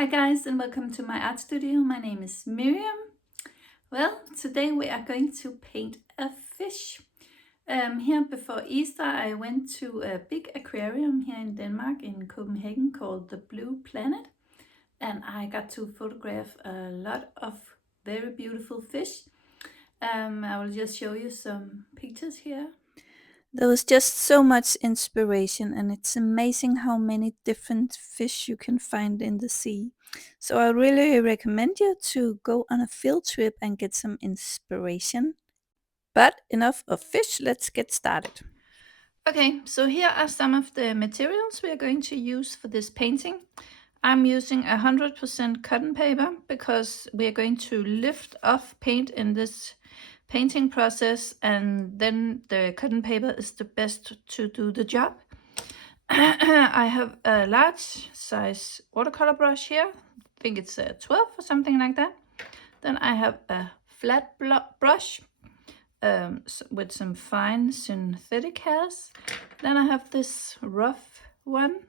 Hi guys, and welcome to my art studio. My name is Miriam. Well, today we are going to paint a fish. Here before Easter I went to a big aquarium here in Denmark, in Copenhagen, called the Blue Planet, and I got to photograph a lot of very beautiful fish. I will just show you some pictures here. There was just so much inspiration, and it's amazing how many different fish you can find in the sea. So I really recommend you to go on a field trip and get some inspiration. But enough of fish, let's get started. Okay, so here are some of the materials we are going to use for this painting. I'm using 100% cotton paper because we are going to lift off paint in this painting process, and then the cotton paper is the best to do the job. I have a large size watercolor brush here. I think it's a 12 or something like that. Then I have a flat brush with some fine synthetic hairs. Then I have this rough one.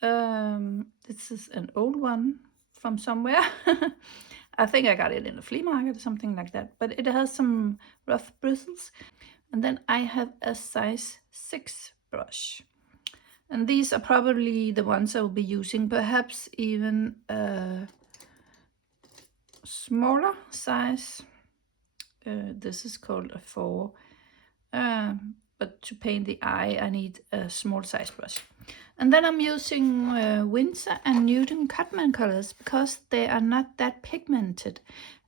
This is an old one from somewhere. I think I got it in a flea market or something like that, but it has some rough bristles. And then I have a size 6 brush. And these are probably the ones I will be using, perhaps even a smaller size. This is called a 4. But to paint the eye, I need a small size brush. And then I'm using Winsor and Newton coteman colors because they are not that pigmented.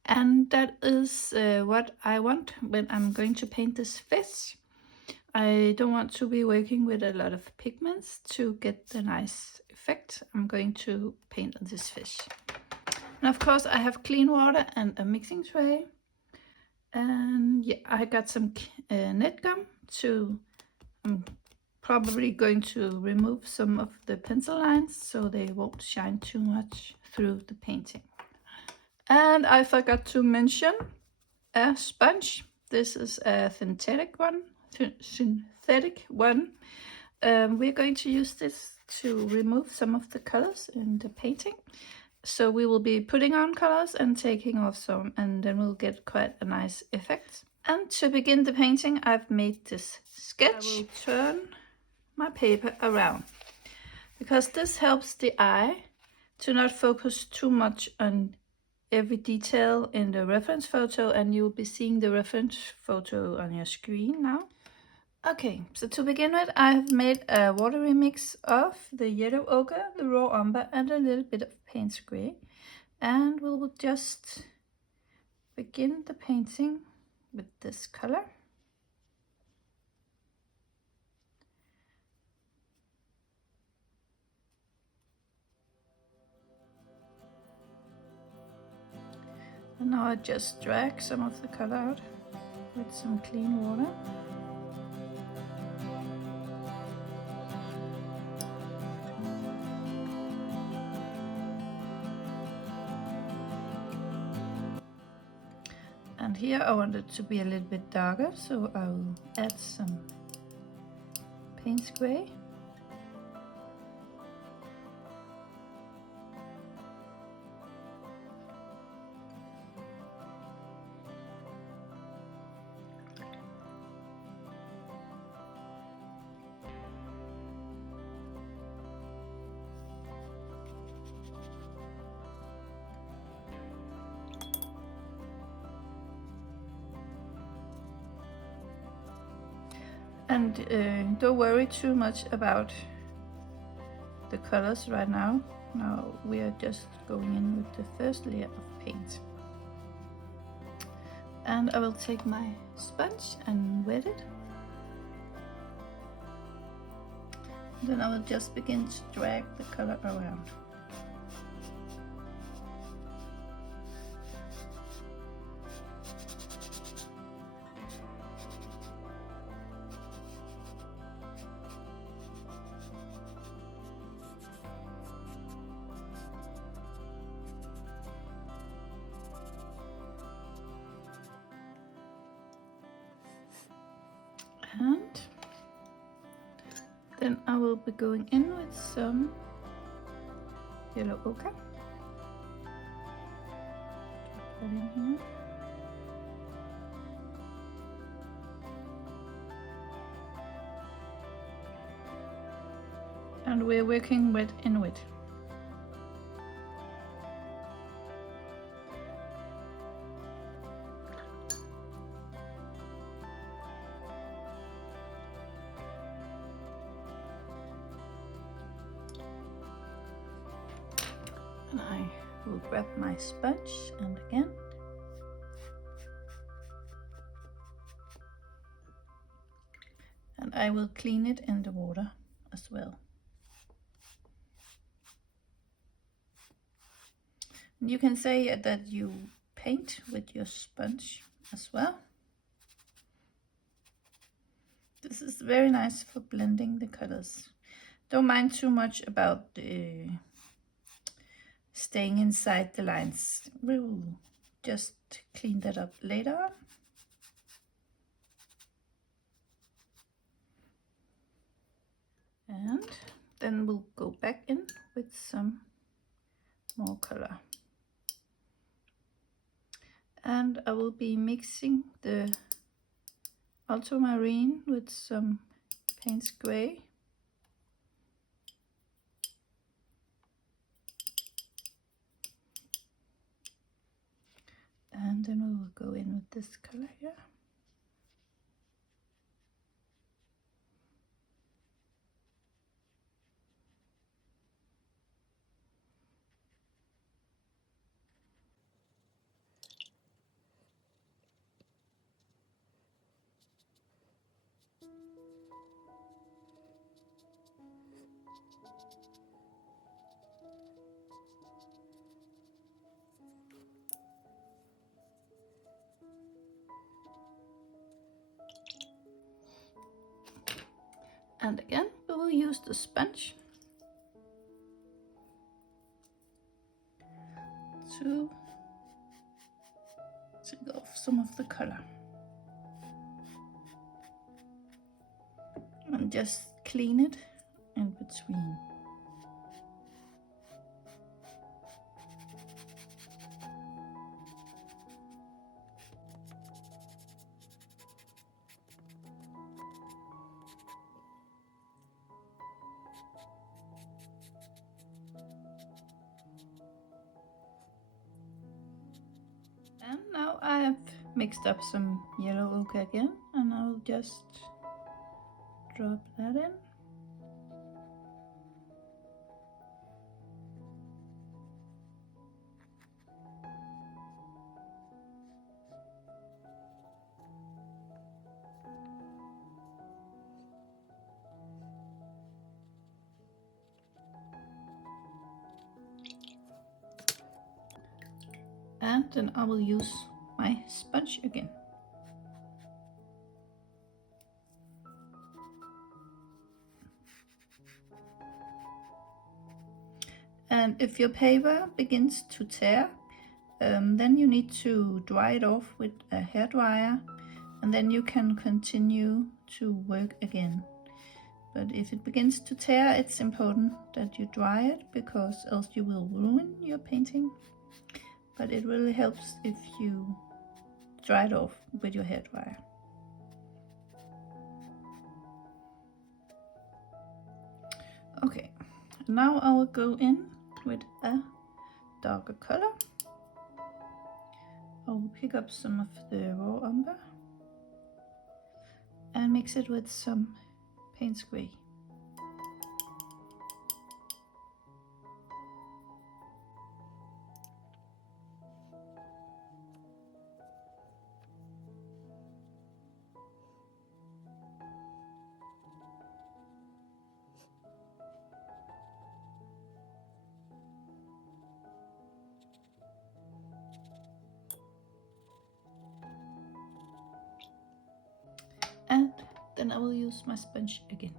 And that is what I want when I'm going to paint this fish. I don't want to be working with a lot of pigments to get the nice effect I'm going to paint on this fish. And of course I have clean water and a mixing tray. And yeah, I got some net gum I'm probably going to remove some of the pencil lines so they won't shine too much through the painting. And I forgot to mention a sponge. This is a synthetic one. We're going to use this to remove some of the colors in the painting. So we will be putting on colors and taking off some, and then we'll get quite a nice effect. And to begin the painting, I've made this sketch. I will turn my paper around because this helps the eye to not focus too much on every detail in the reference photo, and you'll be seeing the reference photo on your screen now. Okay, so to begin with, I have made a watery mix of the yellow ochre, the raw umber, and a little bit of Paynes gray. And we will just begin the painting with this color. And now I just drag some of the color out with some clean water. And here I want it to be a little bit darker, so I will add some Paynes gray. And don't worry too much about the colors right now. Now we are just going in with the first layer of paint. And I will take my sponge and wet it. Then I will just begin to drag the color around. And then I will be going in with some yellow ochre. Put that in here. And we're working wet in wet. And I will grab my sponge and again. And I will clean it in the water as well. And you can say that you paint with your sponge as well. This is very nice for blending the colors. Don't mind too much about the staying inside the lines. We will just clean that up later on. And then we'll go back in with some more color. And I will be mixing the ultramarine with some Paynes gray. And then we will go in with this color here. And again, we will use the sponge to take off some of the color. And just clean it in between. And now I have mixed up some yellow ochre again, and I'll just drop that in. And then I will use my sponge again. And if your paper begins to tear, then you need to dry it off with a hairdryer, and then you can continue to work again. But if it begins to tear, it's important that you dry it, because else you will ruin your painting. But it really helps if you dry it off with your hairdryer. Okay, now I will go in with a darker color. I will pick up some of the raw umber and mix it with some Paynes gray. And then I will use my sponge again.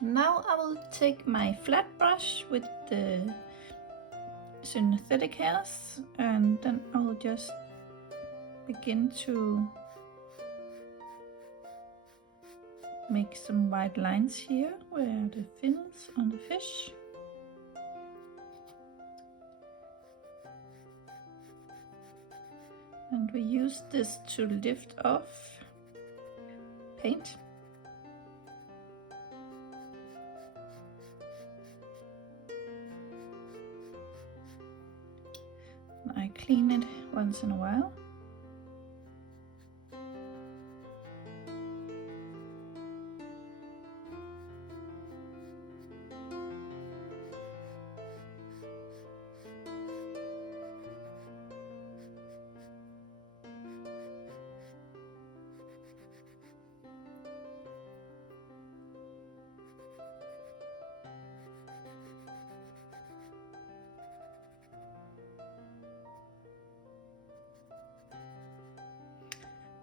Now I will take my flat brush with the synthetic hairs, and then I will just begin to make some white lines here where the fin is on the fish. And we use this to lift off paint. I clean it once in a while.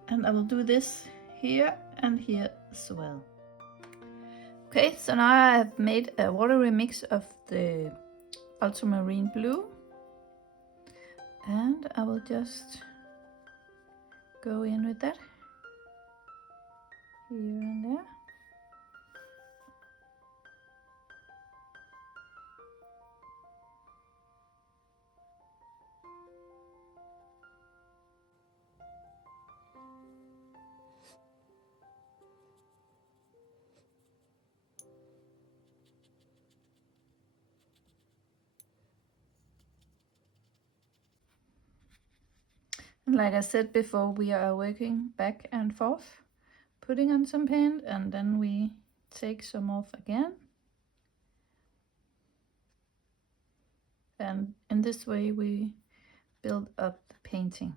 And I will do this here and here as well. Okay, so now I have made a watery mix of the ultramarine blue, and I will just go in with that here and there. And like I said before, we are working back and forth, putting on some paint, and then we take some off again. And in this way we build up the painting.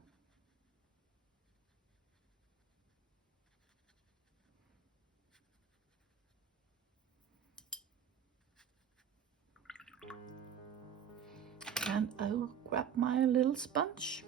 And I will grab my little sponge.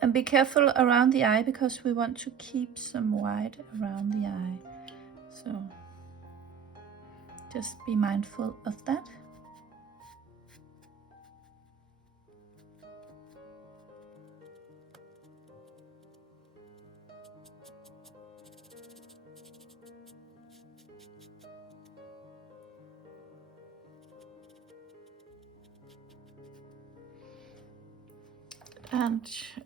And be careful around the eye, because we want to keep some white around the eye. So just be mindful of that.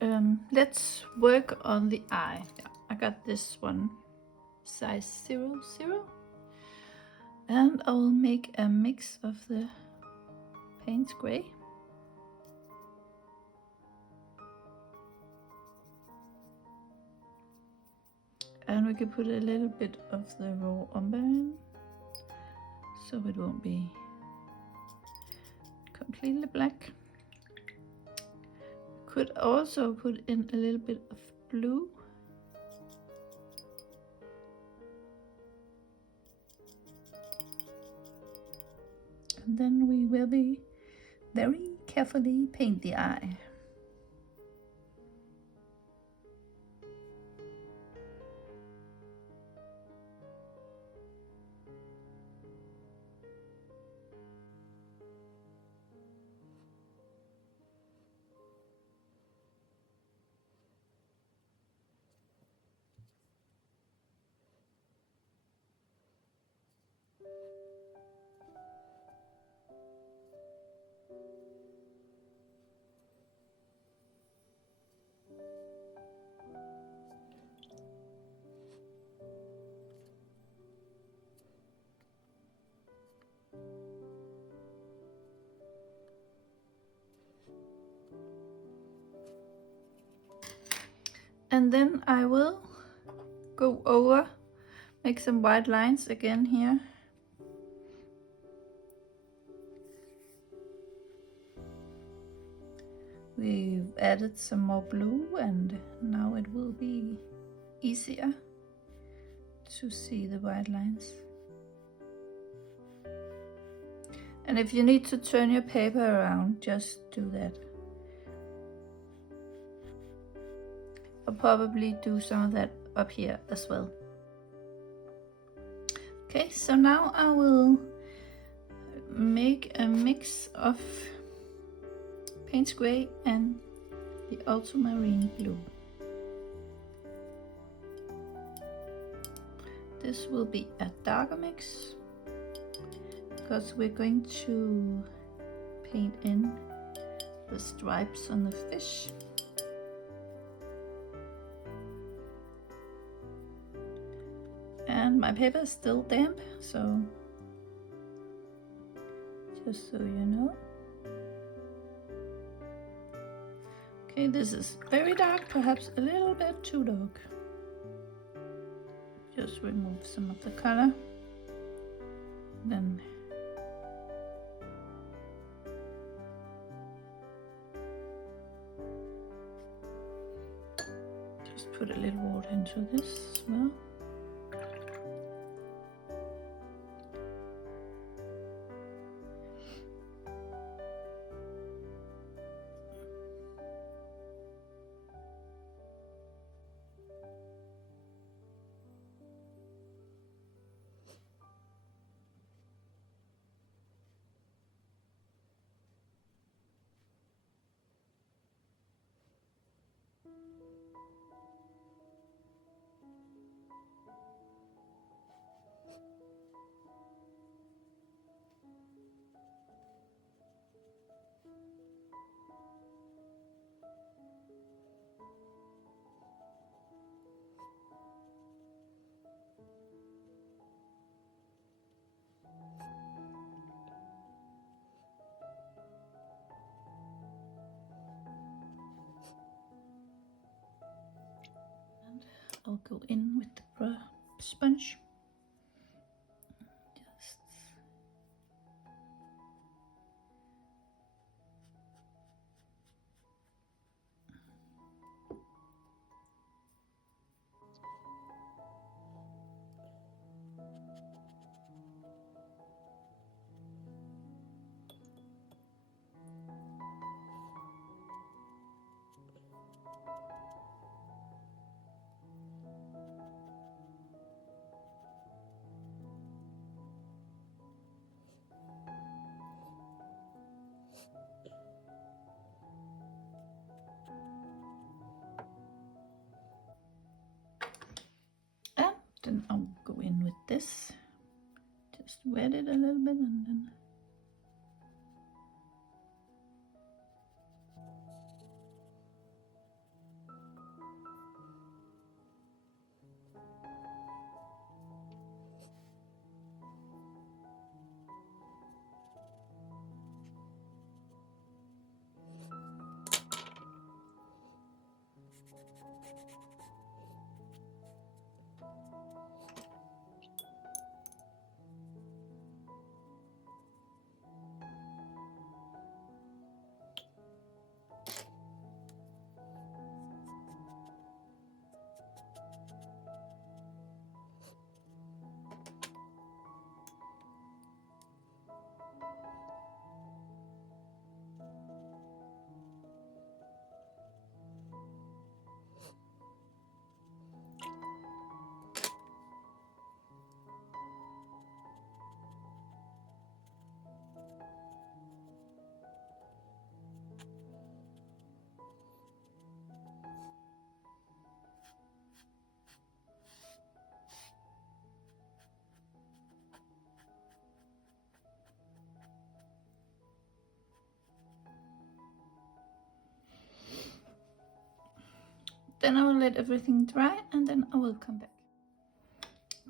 And let's work on the eye. I got this one, size 00, and I will make a mix of the Paynes gray. And we could put a little bit of the raw umber in, so it won't be completely black. Could also put in a little bit of blue. And then we will be very carefully paint the eye. And then I will go over, make some white lines again here. We've added some more blue, and now it will be easier to see the white lines. And if you need to turn your paper around, just do that. I'll probably do some of that up here as well. Okay, so now I will make a mix of Paynes Grey and the ultramarine blue. This will be a darker mix because we're going to paint in the stripes on the fish. And my paper is still damp, so just so you know. Okay, this is very dark, perhaps a little bit too dark. Just remove some of the color. Then just put a little water into this as well. I'll go in with the sponge. Just then I'll go in with this, just wet it a little bit and then I will let everything dry and then I will come back.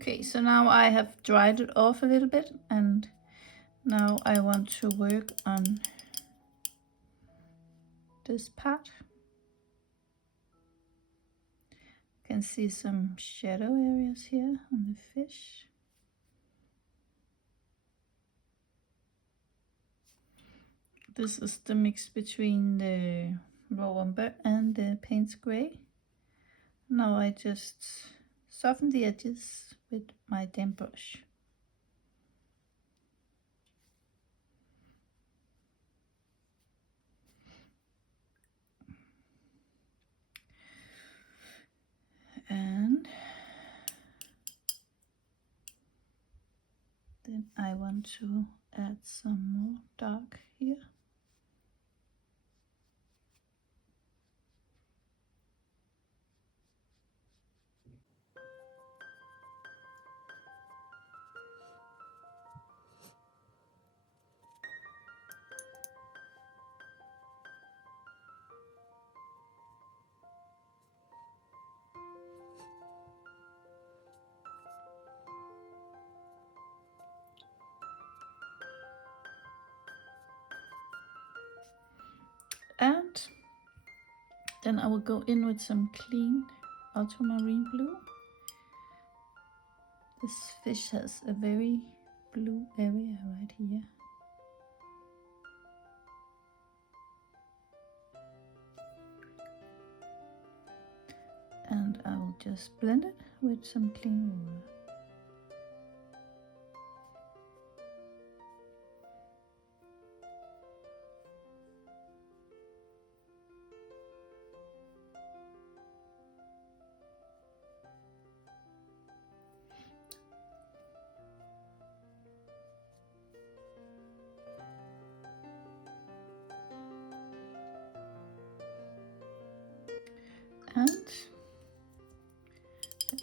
Okay, so now I have dried it off a little bit and now I want to work on this part. You can see some shadow areas here on the fish. This is the mix between the raw umber and the Paynes Grey. Now I just soften the edges with my damp brush. And then I want to add some more dark here. And then I will go in with some clean ultramarine blue. This fish has a very blue area right here. And I will just blend it with some clean water. And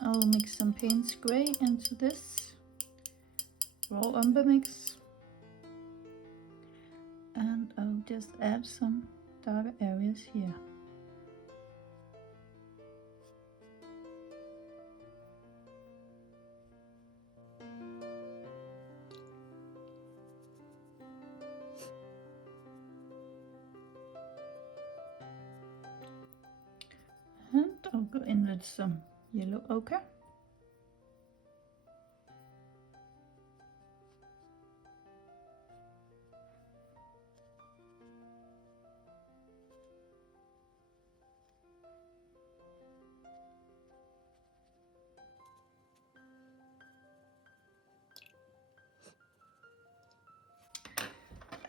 I'll mix some Paynes grey into this raw umber mix, and I'll just add some darker areas here. And I'll go in with some yellow ochre.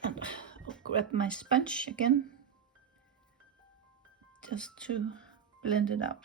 And I'll grab my sponge again, just to blend it out.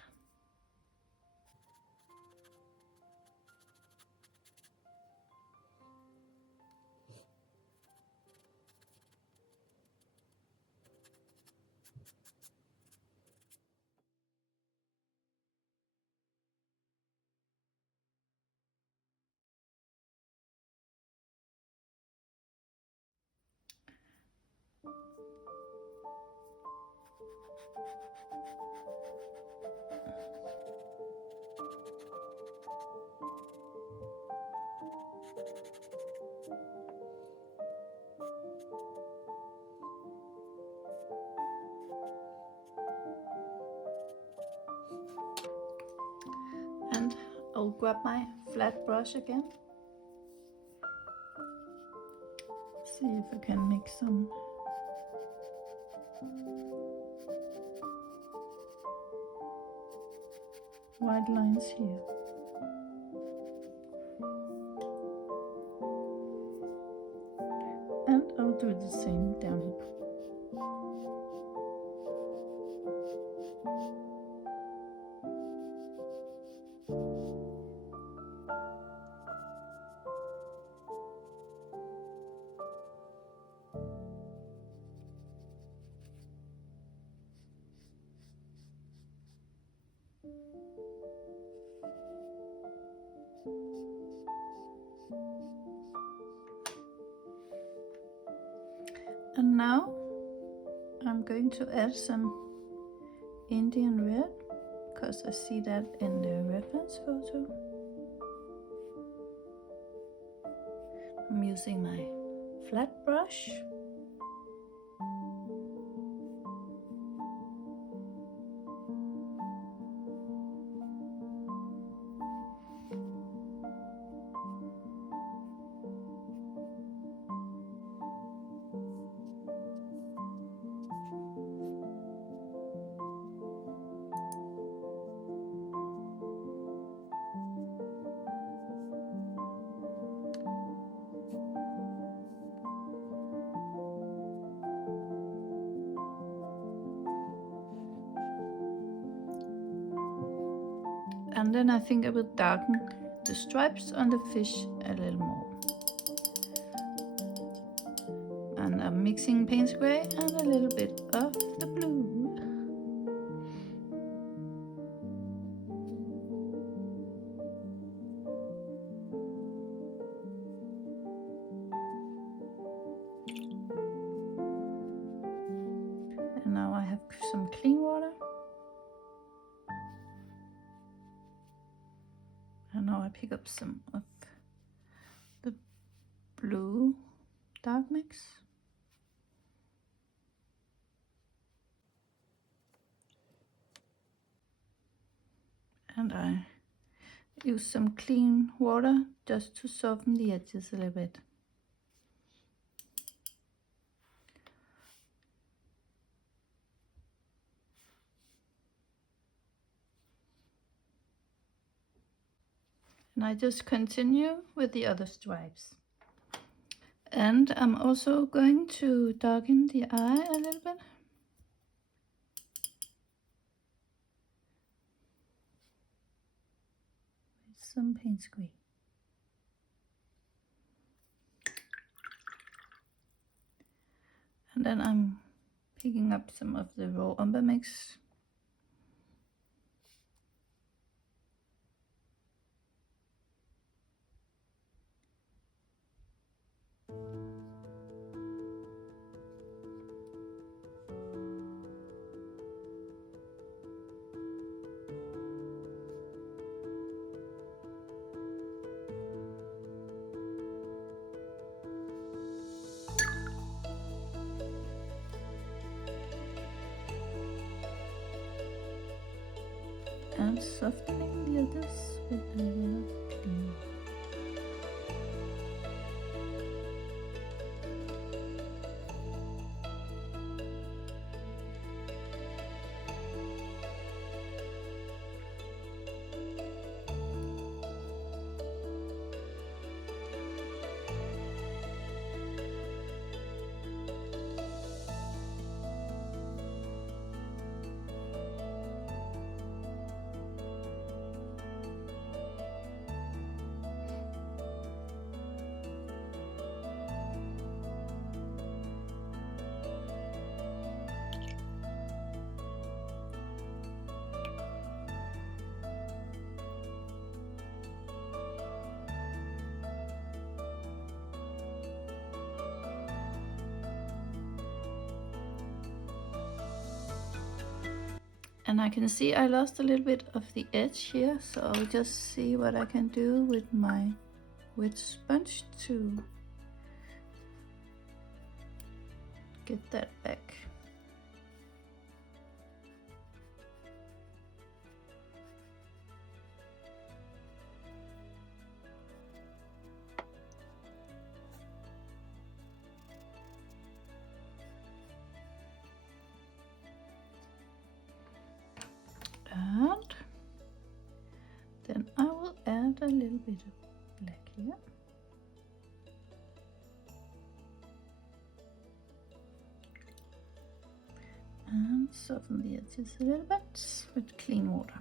And I'll grab my flat brush again. See if I can make some white lines here. And I'll do the same down here. And now I'm going to add some Indian red, because I see that in the reference photo. I'm using my flat brush. And then I think I will darken the stripes on the fish a little more. And I'm mixing Paynes gray and a little bit of the blue. And now I have some clean water. And now I pick up some of the blue dark mix. And I use some clean water just to soften the edges a little bit. And I just continue with the other stripes. And I'm also going to darken the eye a little bit. With some Paynes gray. And then I'm picking up some of the raw umber mix. And softening the others with a little clean. And I can see I lost a little bit of the edge here, so I'll just see what I can do with my wet sponge to get that back. And then I will add a little bit of black here. And soften the edges a little bit with clean water.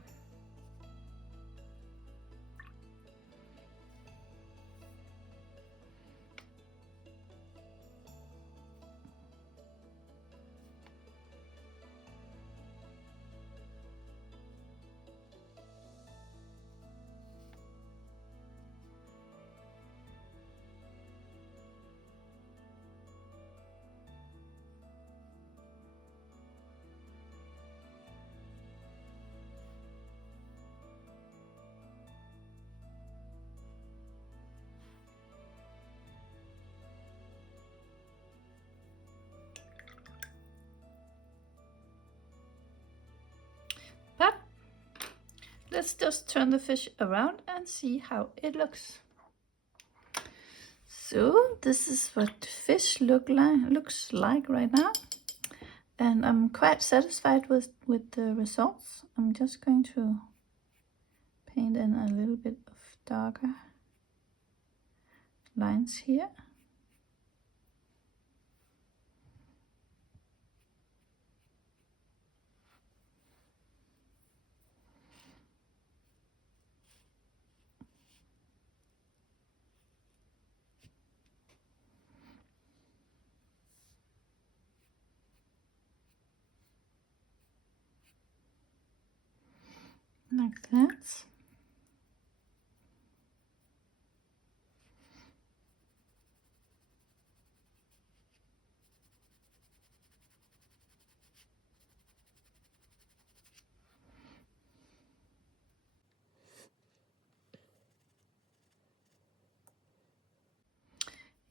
But let's just turn the fish around and see how it looks. So this is what the fish looks like right now, and I'm quite satisfied with the results. I'm just going to paint in a little bit of darker lines here. like that.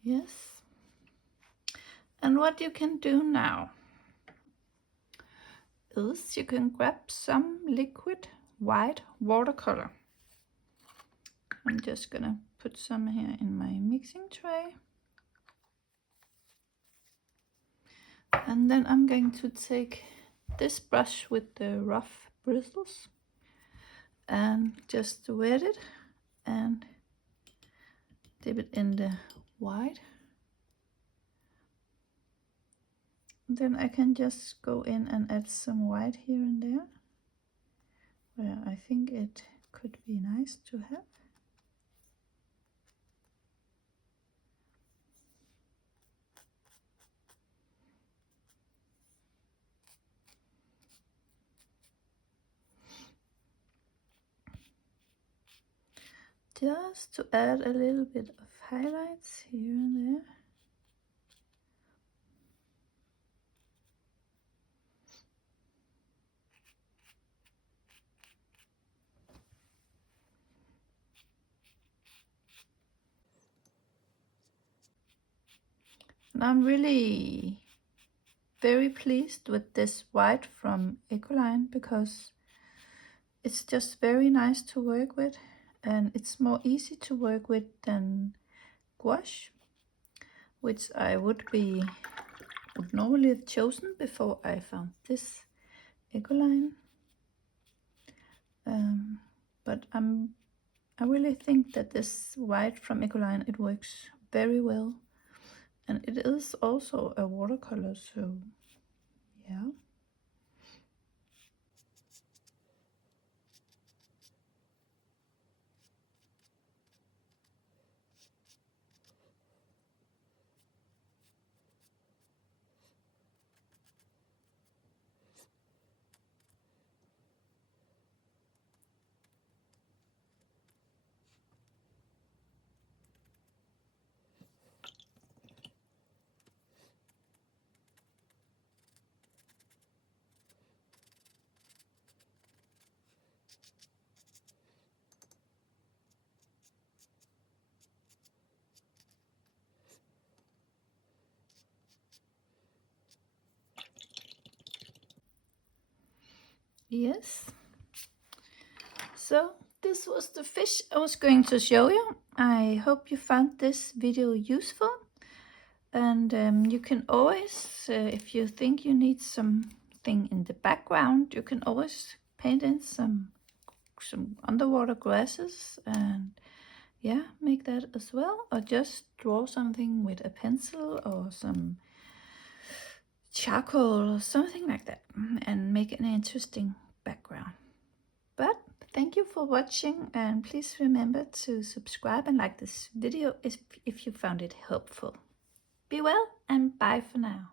Yes. And what you can do now is you can grab some liquid white watercolor. I'm just gonna put some here in my mixing tray. And then I'm going to take this brush with the rough bristles and just wet it and dip it in the white. Then I can just go in and add some white here and there where I think it could be nice to have. Just to add a little bit of highlights here and there. And I'm really very pleased with this white from Ecoline because it's just very nice to work with, and it's more easy to work with than gouache, which I would normally have chosen before I found this Ecoline. But I really think that this white from Ecoline, it works very well, and it is also a watercolor, so yeah. Yes. So this was the fish I was going to show you. I hope you found this video useful. And you can always, if you think you need something in the background, you can always paint in some underwater grasses and yeah, make that as well. Or just draw something with a pencil or some charcoal or something like that and make an interesting background. But thank you for watching, and please remember to subscribe and like this video if you found it helpful. Be well and bye for now.